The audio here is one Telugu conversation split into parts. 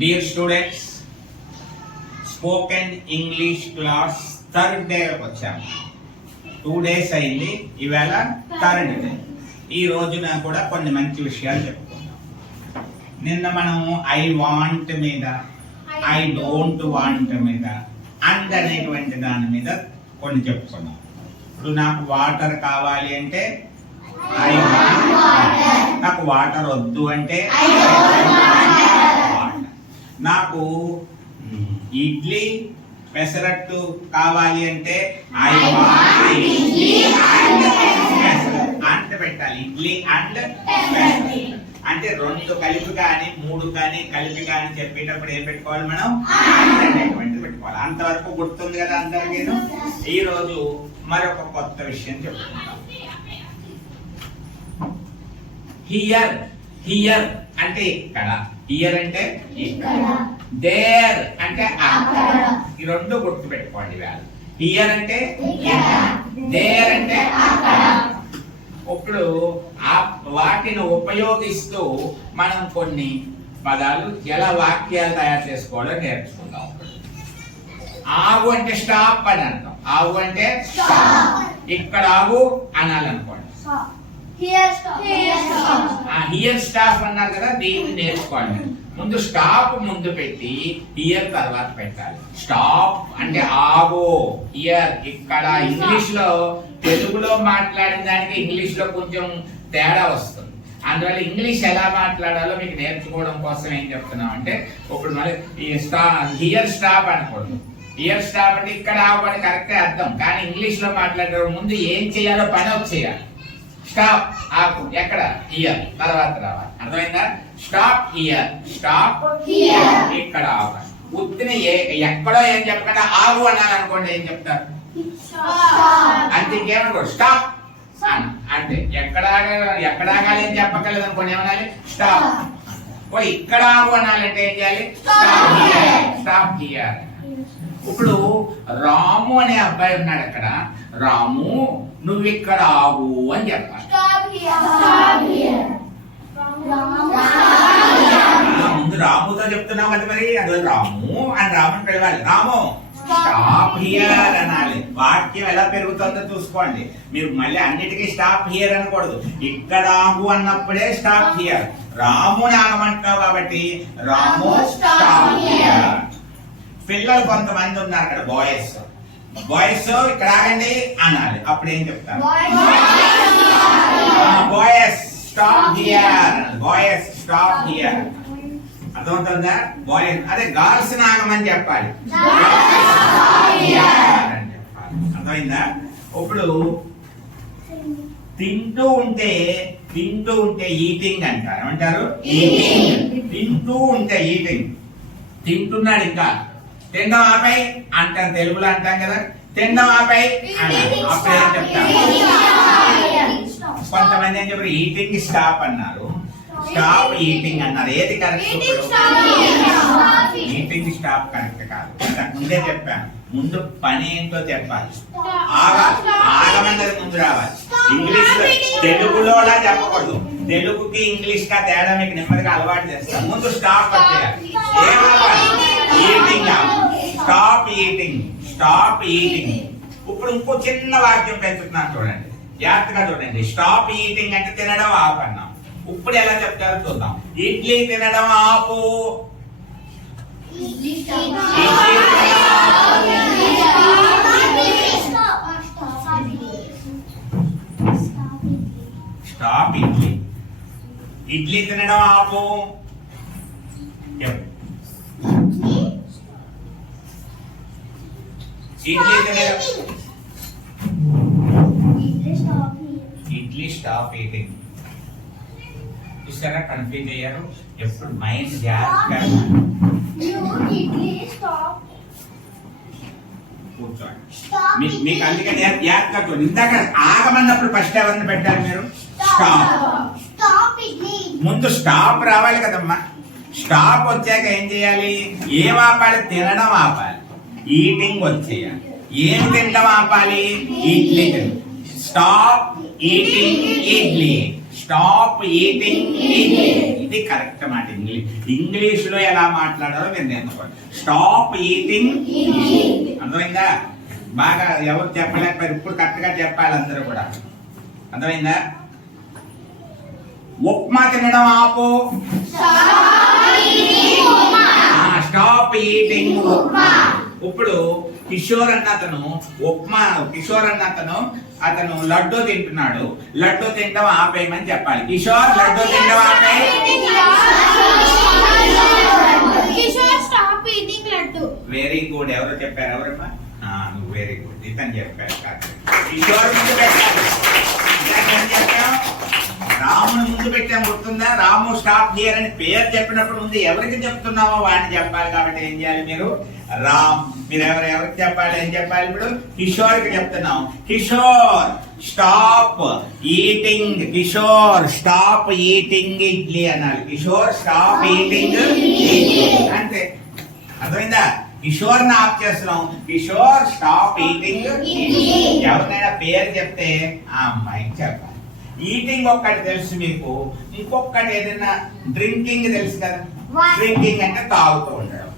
Dear students spoken English class third డేకి వచ్చాము టూ డేస్ అయింది. ఈవేళ థర్డ్ డే ఈ రోజున కూడా కొన్ని మంచి విషయాలు చెప్పుకుందాం. నిన్న మనము ఐ వాంట్ మీద ఐ డోంట్ వాంట్ మీద అండ్ అనేటువంటి దాని మీద కొన్ని చెప్పుకున్నాం. ఇప్పుడు నాకు వాటర్ కావాలి అంటే ఐ వాంట్ నాకు వాటర్ వద్దు అంటే నాకు ఇడ్లీ పెసరట్టు కావాలి అంటే ఐ అండ్ పెట్టాలి. ఇడ్లీ అండ్ అంటే రెండు కలిపి కానీ మూడు కానీ కలిపి కానీ చెప్పేటప్పుడు ఏం పెట్టుకోవాలి మనం? అనేటువంటిది పెట్టుకోవాలి. అంతవరకు గుర్తుంది కదా అందరికీ. ఈ రోజు మరొక కొత్త విషయం చెప్పుకుంటాం హియర్ హియర్ అంటే ఇక్కడ. హియర్ అంటే దేర్ అంటే అక్కడ. ఈ రెండు గుర్తు పెట్టుకోండి వేళ హియర్ అంటే దేర్ అంటే అక్కడ. ఇప్పుడు ఆ వాటిని ఉపయోగిస్తూ మనం కొన్ని పదాలు ఎలా వాక్యాలు తయారు చేసుకోవడం నేర్చుకుందాం ఆవు అంటే స్టాప్ అని అంటాం ఆవు అంటే ఇక్కడ ఆవు అనాలనుకోండి. హియర్ స్టాప్ అన్నారు కదా దీన్ని నేర్చుకోండి. ముందు స్టాప్ ముందు పెట్టి హియర్ తర్వాత పెట్టాలి. స్టాప్ అంటే ఆగో హియర్ ఇక్కడ ఇంగ్లీష్లో తెలుగులో మాట్లాడిన దానికి ఇంగ్లీష్లో కొంచెం తేడా వస్తుంది. అందువల్ల ఇంగ్లీష్ ఎలా మాట్లాడాలో మీకు నేర్చుకోవడం కోసం ఏం చెప్తున్నాం అంటే ఇప్పుడు మరి ఈ స్టా హియర్ స్టాప్ అనకూడదు హియర్ స్టాప్ అంటే ఇక్కడ ఆగని కరెక్టే అర్థం. కానీ ఇంగ్లీష్లో మాట్లాడే ముందు ఏం చేయాలో పని వచ్చేయాలి. స్టాప్ ఆపు. ఎక్కడ? హియర్. తర్వాత రావాలి. అర్థమైందా? Stop here. స్టాప్ ఇక్కడ ఆపాలి ఉత్తిన ఎక్కడో ఏం చెప్పకుండా ఆగు అన్నారు అనుకోండి ఏం చెప్తారు? అంతే ఇంకేమనుకో స్టాప్. అంటే ఎక్కడ ఎక్కడ ఆగాలి ఏం చెప్పగలదు అనుకోండి ఏమనాలి? స్టాప్. ఓ ఇక్కడ ఆగు అనాలంటే ఏం చేయాలి? Stop here. Stop here. ఇప్పుడు రాము అనే అబ్బాయి ఉన్నాడు అక్కడ. రాము నువ్వు ఇక్కడ ఆగు అని చెప్పాలి. ముందు రాముతో చెప్తున్నావు కదా మరి. అది రాము అని రాముని పిలవాలి. రాము స్టాప్ హియర్ అనాలి. వాక్యం ఎలా పెరుగుతుందో చూసుకోండి. మీరు మళ్ళీ అన్నిటికీ స్టాప్ హియర్ అనకూడదు. ఇక్కడ ఆగు అన్నప్పుడే స్టాప్ హియర్ రాముని ఆగమంటున్నావు కాబట్టి రాము స్టాప్ హియర్ పిల్లలు కొంతమంది ఉన్నారు అక్కడ బాయ్స్ బాయ్స్ ఇక్కడ ఆగండి అనాలి. అప్పుడు ఏం చెప్తారు boys stop here boys stop here అర్థమవుతుందా? బాయ్స్ అదే గర్ల్స్ నాగమని చెప్పాలి. అర్థమైందా? ఇప్పుడు తింటూ ఉంటే తింటూ ఉంటే ఈటింగ్ అంటారు. ఏమంటారు? ఈటింగ్ తింటూ ఉంటే ఈటింగ్ తింటున్నాడు ఇంకా. తిండం ఆపై అంటాం తెలుగులో అంటాం కదా. తిండం ఆపై అప్పుడు ఏం చెప్తారు కొంతమంది ఏం చెప్పారు ఈటింగ్ స్టాప్ అన్నారు. స్టాప్ ఈటింగ్ అన్నారు. ఏది కరెక్ట్ ఈటింగ్ స్టాప్ కరెక్ట్ కాదు. ముందే చెప్పాను ముందు పని ఏంటో చెప్పాలి. ఆగాలి ఆగమన్నది ముందు రావాలి. ఇంగ్లీష్ తెలుగులో చెప్పకూడదు. తెలుగుకి ఇంగ్లీష్ కా తేడా మీకు నెమ్మదిగా అలవాటు చేస్తాను ముందు స్టాప్ వచ్చేయాలి ఏమాగాలి eating stop eating stop eating ఇప్పుడు ఇంకో చిన్న వాక్యం పెంచుతున్నాను చూడండి జాగ్రత్తగా చూడండి స్టాప్ ఈటింగ్ అంటే తినడం ఆపన్నాం ఇప్పుడు ఎలా చెప్తారో చూద్దాం ఇడ్లీ తినడం ఆపు ఇడ్లీ స్టాప్ ఇడ్లీ ఇడ్లీ తినడం ఆపు చెప్పు. ఇడ్లీ స్టాప్ ఈటింగ్ చూసారా? కన్ఫ్యూజ్ అయ్యారు. ఎప్పుడు మైండ్ మీకు అందుకని జాగ్రత్తగా చూడండి ఇందాక ఆగమన్నప్పుడు ఫస్ట్ ఎవరిని పెట్టారు మీరు? స్టాప్ ముందు స్టాప్ రావాలి కదమ్మా. స్టాప్ వచ్చాక ఏం చేయాలి? ఏం ఆపాలి తినడం ఆపాలి. ఈటింగ్ వచ్చేయాలి ఏం తినడం ఆపాలి? Idli stop eating idli stop eating idli ఇది కరెక్ట్ మాట ఇంగ్లీష్ ఇంగ్లీష్లో ఎలా మాట్లాడాలో మీరు నేర్చుకోండి. స్టాప్ ఈటింగ్ అర్థమైందా? బాగా ఎవరు చెప్పలేకపోయారు? ఇప్పుడు కరెక్ట్గా చెప్పాలి అందరూ కూడా. అర్థమైందా? ఉప్మా తినడం ఆపు. Stop eating upma. ఇప్పుడు కిషోర్ అన్న అతను ఉప్మా కిషోర్ అన్న అతను అతను లడ్డు తింటున్నాడు. లడ్డు తినడం ఆపేయమని చెప్పాలి. కిషోర్ లడ్డు తినడం ఆపేయి. వెరీ గుడ్ ఎవరు చెప్పారు ఎవరమ్మా? నువ్వు వెరీ గుడ్ ఇతను చెప్పారు. కిషోర్ ముందు పెట్టాలి? రాముని ముందు పెట్టాం గుర్తుందా? రాము స్టాప్ హియర్ అని పేరు చెప్పినప్పుడు ముందు ఎవరికి చెప్తున్నామో వాడిని చెప్పాలి కాబట్టి ఏం చేయాలి మీరు? రామ్ మీరు ఎవరు ఎవరికి చెప్పాలి ఏం చెప్పాలి ఇప్పుడు? కిషోర్కి చెప్తున్నాం. Kishore stop eating Kishore stop eating idli అనాలి. కిషోర్ స్టాప్ ఈటింగ్ అంతే. అర్థమైందా? కిషోర్ని ఆఫ్ చేస్తున్నాం. కిషోర్ స్టాప్ ఈటింగ్ ఎవరినైనా పేరు చెప్తే ఆ అమ్మాయికి చెప్పాలి. ఈటింగ్ ఒక్కటి తెలుసు మీకు. ఇంకొకటి ఏదైనా డ్రింకింగ్ తెలుసు కదా? డ్రింకింగ్ అంటే తాగుతూ ఉండడం.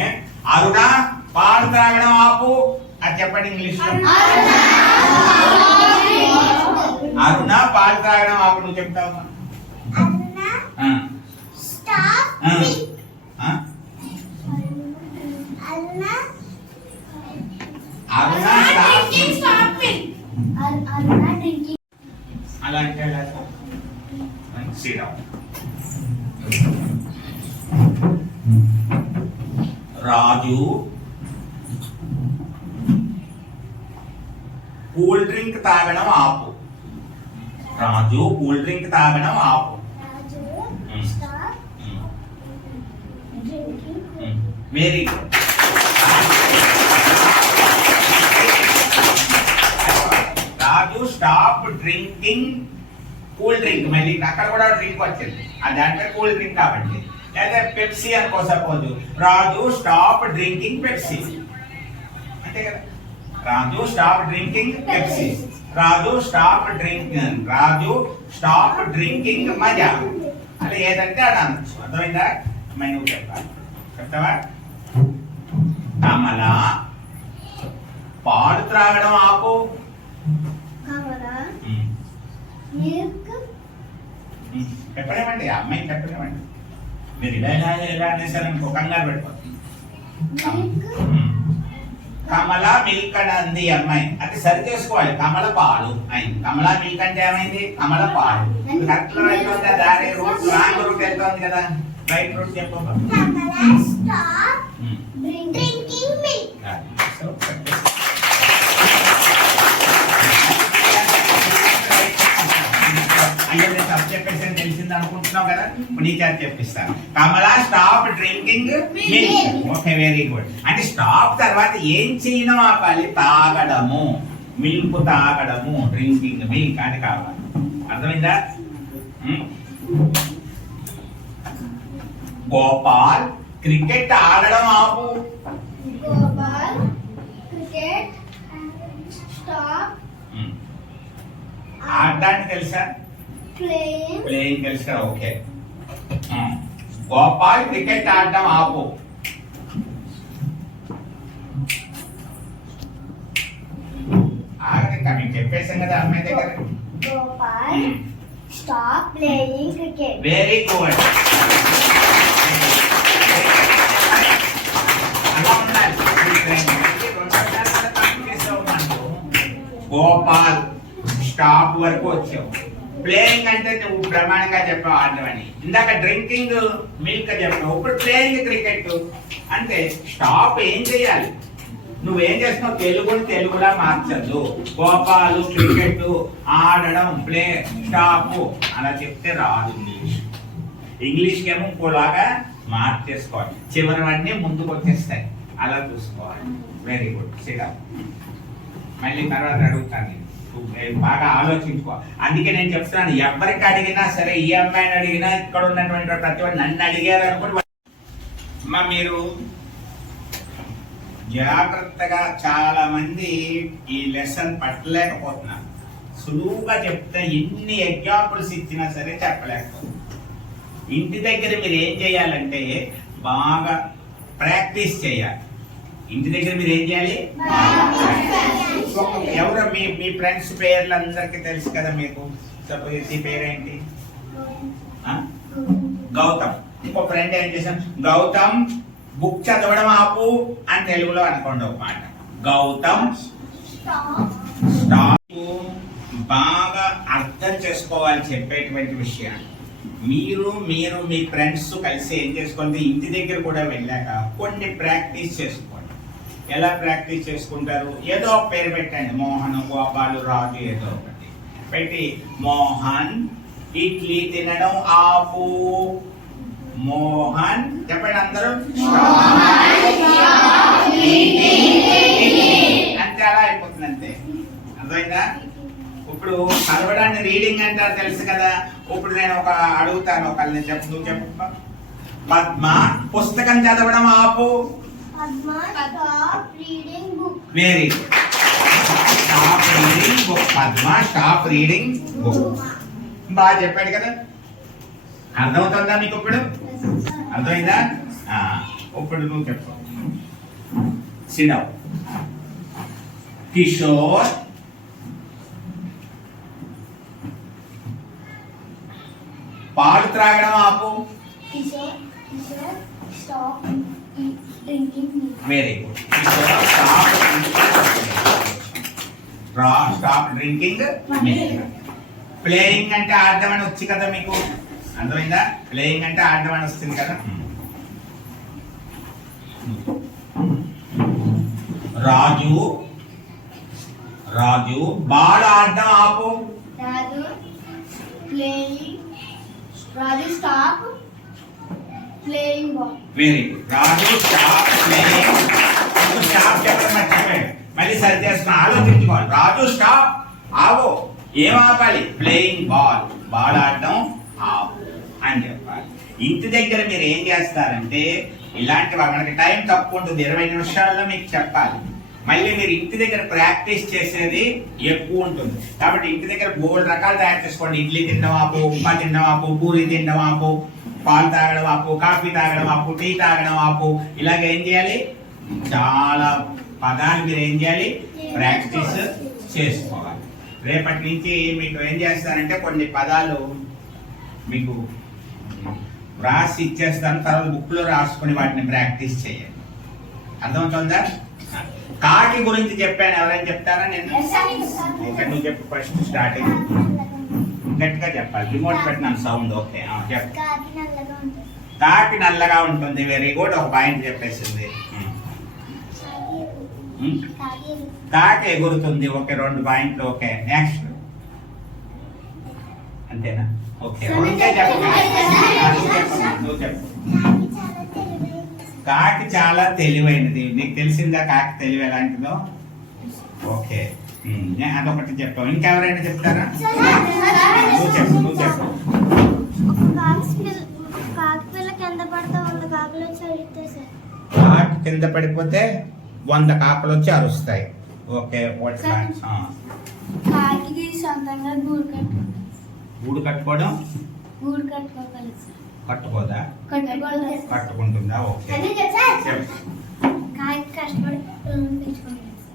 ఏ? అరుణ పాలు త్రాగడం ఆపు. అది చెప్పండి ఇంగ్లీష్ అరుణ పాలు త్రాగడం ఆపు. నువ్వు చెప్తావా? అరుణ. స్టాప్ అలా అంటే ఎలా శ్రీరామ్ రాజు కూల్ డ్రింక్ తాగడం ఆపు రాజు కూల్ డ్రింక్ తాగడం ఆపు stop drinking very good stop drinking cool drink మళ్ళీ అక్కడ కూడా డ్రింక్ వచ్చింది. అది అంటే కూల్ డ్రింక్ కాబట్టి. లేదా పెప్సీ అనుకో suppose. Raju stop drinking Pepsi అంతే కదా? Raju stop drinking Pepsi Raju stop drink Raju stop drinking Maaza. అంటే ఏదంటే అది అనొచ్చు అర్థమైందా? మరి నువ్వు చెప్తావా? కమల పాలు త్రాగడం ఆపు కమలా ఉమ్, మిల్క్ ఉమ్. చెప్పలేమండి ఆ అమ్మాయికి చెప్పలేమండి మీరు ఇలా ఇలా ఇలా అనేసారనుకో కంగారు ఉమ్. కమల మిల్క్ అని అంది అమ్మాయి. అది సరి చేసుకోవాలి. కమల పాలు అయింది. కమల మిల్క్ అంటే ఏమైంది? కమల పాలు. కరెక్ట్ దారి రూట్ రాంగ్ రూట్ వెళ్తోంది కదా. రైట్ రూట్ చెప్పమ్మా కదా? ఇప్పుడు నీ చేత చెప్పిస్తాను. Kamala stop drinking okay very good అంటే స్టాప్ తర్వాత ఏం చేయడం ఆపాలి? తాగడము. మిల్క్ తాగడము. డ్రింకింగ్ మిల్క్ అని కావాలి. అర్థమైందా. గోపాల్ క్రికెట్ ఆడడం ఆపు. Gopal cricket stop. ఆడడానికి తెలుసా? ప్లేయింగ్ ప్లేయింగ్ తెలుసు? ఓకే. గోపాల్ క్రికెట్ ఆడడం ఆపు ఆగండి ఇంకా మీకు చెప్పేసాం కదా అమ్మాయి దగ్గర Gopal stop playing cricket very good అలా ఉండాలి గోపాల్ స్టాప్ వరకు వచ్చావు ప్లేయింగ్ అంటే నువ్వు ప్రమాణంగా చెప్పావు ఆడమని ఇందాక డ్రింకింగ్ మిల్క్ చెప్పావు ఇప్పుడు ప్లేయింగ్ క్రికెట్ అంటే స్టాప్ ఏం చేయాలి? నువ్వేం చేస్తున్నావు? తెలుగుని తెలుగులా మార్చద్దు. గోపాలు క్రికెట్ ఆడడం ప్లే స్టాప్ అలా చెప్తే రాదు ఇంగ్లీష్. ఇంగ్లీష్ ఏమో ఇంకోలాగా మార్చేసుకోవాలి. చివరివన్నీ ముందుకు వచ్చేస్తాయి. అలా చూసుకోవాలి. వెరీ గుడ్ సిడప్ మళ్ళీ తర్వాత అడుగుతాను నేను. బాగా ఆలోచించుకో. అందుకే నేను చెప్తున్నాను ఎవరికి అడిగినా సరే ఈ అమ్మాయిని అడిగినా ఇక్కడ ఉన్నటువంటి ప్రతి వాడు నన్ను అడిగారు అనుకోండి అమ్మా మీరు జాగ్రత్తగా చాలా మంది ఈ లెసన్ పట్టలేకపోతున్నారు. సులువుగా చెప్తే ఎన్ని ఎగ్జాంపుల్స్ ఇచ్చినా సరే చెప్పలేకపోతున్నారు. ఇంటి దగ్గర మీరు ఏం చేయాలంటే బాగా ప్రాక్టీస్ చేయాలి. ఇంటి దగ్గర మీరు ఏం చేయాలి? ఎవరు మీ మీ ఫ్రెండ్స్ పేర్లు అందరికీ తెలుసు కదా మీకు? సపోజ్ నీ పేరేంటి? గౌతమ్. ఇంకో ఫ్రెండ్ ఏం చేసాం గౌతమ్ బుక్ చదవడం ఆపు అని తెలుగులో అనుకోండి ఒక మాట. గౌతమ్ బాగా అర్థం చేసుకోవాలి చెప్పేటువంటి విషయాన్ని మీరు మీరు మీ ఫ్రెండ్స్ కలిసి ఏం చేసుకోండి ఇంటి దగ్గర కూడా వెళ్ళాక కొన్ని ప్రాక్టీస్ చేసుకోండి ఎలా ప్రాక్టీస్ చేసుకుంటారు? ఏదో పేరు పెట్టండి. మోహన్ గోపాలు రాజు ఏదో ఒకటి. పెట్టి మోహన్ ఇడ్లీ తినడం ఆపు. మోహన్ చెప్పండి అందరూ. అంతే అలా అయిపోతుంది అంతే అర్థమైందా? ఇప్పుడు చదవడాన్ని రీడింగ్ అంటారు తెలుసు కదా. ఇప్పుడు నేను ఒక అడుగుతాను ఒకళ్ళని చెప్పు నువ్వు చెప్పు. పద్మ పుస్తకం చదవడం ఆపు. Very stop reading book Padma stop reading book బాగా చెప్పాడు కదా. అర్థమవుతుందా మీకు ఇప్పుడు? అర్థమైందా? ఇప్పుడు నువ్వు చెప్పు. సిడవ్ కిషోర్ పాలు త్రాగడం ఆపు. Drinking milk. Very good stop drinking playing అంటే ఆడడం అని వచ్చి కదా మీకు? అర్థమైందా? ప్లేయింగ్ అంటే ఆడడం అని వస్తుంది కదా? రాజు రాజు బాల్ ఆడడం ఆపు. Raju playing Raju stop very good Raju stop playing stop చెప్పడం మర్చిపోయాడు. మళ్ళీ సరి చేసుకుని ఆలోచించుకోవాలి. రాజు స్టాప్ ఆగో. ఏం ఆపాలి? ప్లేయింగ్ బాల్ బాల్ ఆడడం ఆవు అని చెప్పాలి. ఇంటి దగ్గర మీరు ఏం చేస్తారంటే ఇలాంటి మనకి టైం తక్కువ ఉంటుంది. ఇరవై నిమిషాల్లో మీకు చెప్పాలి. మళ్ళీ మీరు ఇంటి దగ్గర ప్రాక్టీస్ చేసేది ఎక్కువ ఉంటుంది. కాబట్టి ఇంటి దగ్గర బోల్డ్ రకాలు తయారు చేసుకోండి. ఇడ్లీ తినడం ఆపు ఉప్మా తినడం ఆపు పూరి తినడం ఆపు. పాలు తాగడం ఆపు కాఫీ తాగడం ఆపు టీ తాగడం ఆపు. ఇలాగ ఏం చేయాలి? చాలా పదాలు మీరు ఏం చేయాలి? ప్రాక్టీస్ చేసుకోవాలి. రేపటి నుంచి మీకు ఏం చేస్తారంటే కొన్ని పదాలు మీకు రాసి ఇచ్చేస్తాను తర్వాత బుక్లో రాసుకొని వాటిని ప్రాక్టీస్ చేయండి. అర్థమవుతుందా? కాకి గురించి చెప్పాను ఎవరైనా చెప్తారా? నేను ఓకే నువ్వు చెప్పు ఫస్ట్ స్టార్టింగ్. గట్టిగా చెప్పాలి. రిమోట్ పెట్టినాను సౌండ్ ఓకే కాకి నల్లగా ఉంటుంది. వెరీ గుడ్ ఒక పాయింట్ చెప్పేసింది. ఉమ్. కాకి ఎగురుతుంది. ఓకే రెండు పాయింట్లు ఓకే నెక్స్ట్ అంతేనా? ఓకే ఓకే చెప్పు. చెప్పు. కాకి చాలా తెలివైనది. నీకు తెలిసిందా కాకి తెలివి ఎలాంటిదో? ఓకే అదొకటి చెప్పావు ఇంకెవరైనా చెప్తారా? నువ్వు చెప్పు నువ్వు చెప్పు. కాకి కింద పడిపోతే వంద కాకులు వచ్చి అరుస్తాయి. ఓకే వాట్ కాకి సొంతంగా గూడు కట్టు గూడు కట్టుకోవడం? గూడు కట్టుకోదా? కట్టుకుంటుందా? ఓకే. కాకి కష్టపడి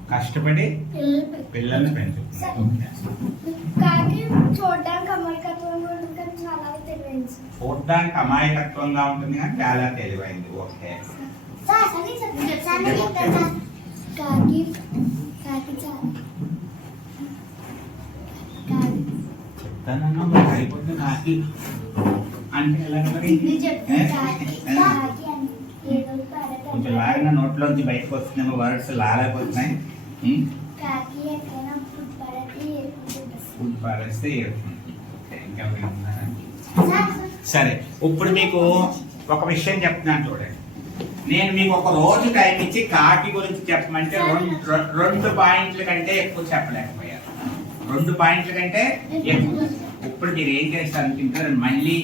కష్టపడి పిల్లల్ని పెంచుతుంది కాకి చూడడానికి అమాయకత్వంగా ఉంటుంది. కానీ చాలా. తెలివైంది ఓకే చెప్తానన్నా అయిపోతుంది కాకి అంటే ఎలా మరి కొంచెం లాగిన నోట్లోంచి బయటకు వస్తున్నాము వర్డ్స్ లాగైపోతున్నాయి పారేస్తే? సార్ ఇప్పుడు మీకు ఒక విషయం చెప్తున్నాను చూడండి. నేను మీకు ఒక రోజు టైం ఇచ్చి కాకి గురించి చెప్పమంటే రెండు రెండు పాయింట్ల కంటే ఎక్కువ చెప్పలేకపోయారు రెండు పాయింట్ల కంటే ఎక్కువ. ఇప్పుడు మీరు ఏం చేస్తారనుకుంటారు మళ్ళీ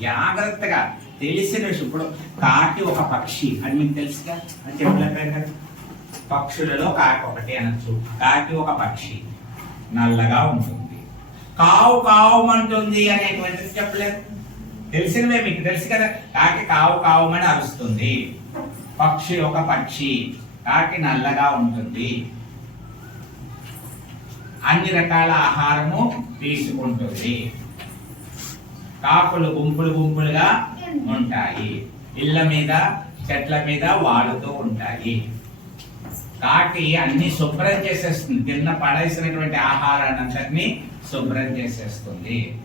జాగ్రత్తగా తెలిసిన విషయం ఇప్పుడు కాకి ఒక పక్షి. అది మీకు తెలుసుగా? అని చెప్పలేకపోయారు కదా. పక్షులలో కాకి ఒకటి అనొచ్చు కాకి ఒక పక్షి నల్లగా ఉంటుంది. కావు కావమంటుంది అనేటువంటిది చెప్పలేదు. తెలిసినవే మీకు తెలుసు కదా కాకి కావు కావమని అరుస్తుంది. పక్షి ఒక పక్షి కాకి నల్లగా ఉంటుంది. అన్ని రకాల ఆహారము తీసుకుంటుంది. కాకులు గుంపులు గుంపులుగా ఉంటాయి. ఇళ్ళ మీద చెట్ల మీద వాడుతూ ఉంటాయి. కాకి అన్ని శుభ్రం చేసేస్తుంది. తిన్న పడేసినటువంటి ఆహారాన్ని అంతటినీ శుభ్రం చేసేస్తుంది.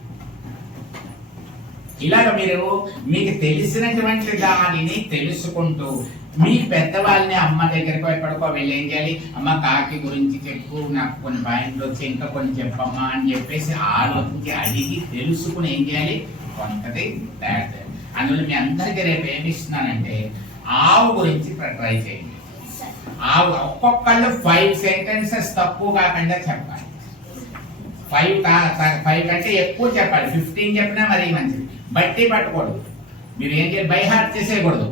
ఇలాగ మీరు మీకు తెలిసినటువంటి దానిని తెలుసుకుంటూ మీ పెద్దవాళ్ళని అమ్మ దగ్గరకు ఎక్కడికో వెళ్ళి ఏం చేయాలి? అమ్మ కాకి గురించి చెప్పు నాకు కొన్ని పాయింట్లు వచ్చి ఇంకా కొన్ని చెప్పమ్మా అని చెప్పేసి ఆలోచించి అడిగి తెలుసుకుని ఏం చేయాలి? కొంతది తయారు చేయాలి. అందువల్ల మీ అందరికీ రేపు ఏమి ఇస్తున్నానంటే ఆవు గురించి ట్రై చేయండి. ఆ ఒక్కొక్కళ్ళు ఫైవ్ సెంటెన్సెస్ తక్కువ కాకుండా చెప్పాలి. ఫైవ్ ఫైవ్ కంటే ఎక్కువ చెప్పాలి. ఫిఫ్టీన్ చెప్పినా మరి మంచిది. బట్టి పట్టకూడదు మీరు ఏం చేయాలి? బై హార్ట్ చేసేయకూడదు.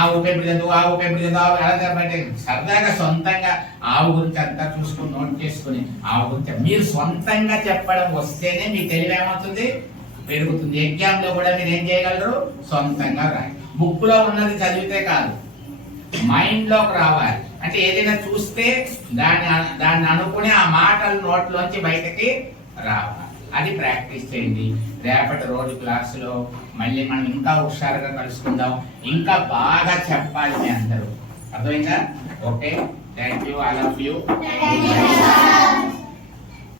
ఆవు పెంపుడు చదువు ఆవు పెంపుడు చదువు ఆవు అలా చెప్పండి సరదాగా సొంతంగా ఆవు గురించి అంతా చూసుకుని నోట్ చేసుకుని ఆవు గురించి మీరు సొంతంగా చెప్పడం వస్తేనే మీ తెలివి ఏమవుతుంది? పెరుగుతుంది. ఎగ్జామ్లో కూడా మీరు ఏం చేయగలరు? సొంతంగా రాయి బుక్లో ఉన్నది చదివితే కాదు. మైండ్లోకి రావాలి. అంటే ఏదైనా చూస్తే దాన్ని దాన్ని అనుకుని ఆ మాటలు నోట్లోంచి బయటకి రావాలి. అది ప్రాక్టీస్ చేయండి. రేపటి రోజు క్లాసులో మళ్ళీ మనం ఇంకా హుషారుగా కలుసుకుందాం. ఇంకా బాగా చెప్పాలి మీ అందరూ. అర్థమైందా? Okay. Thank you I love you.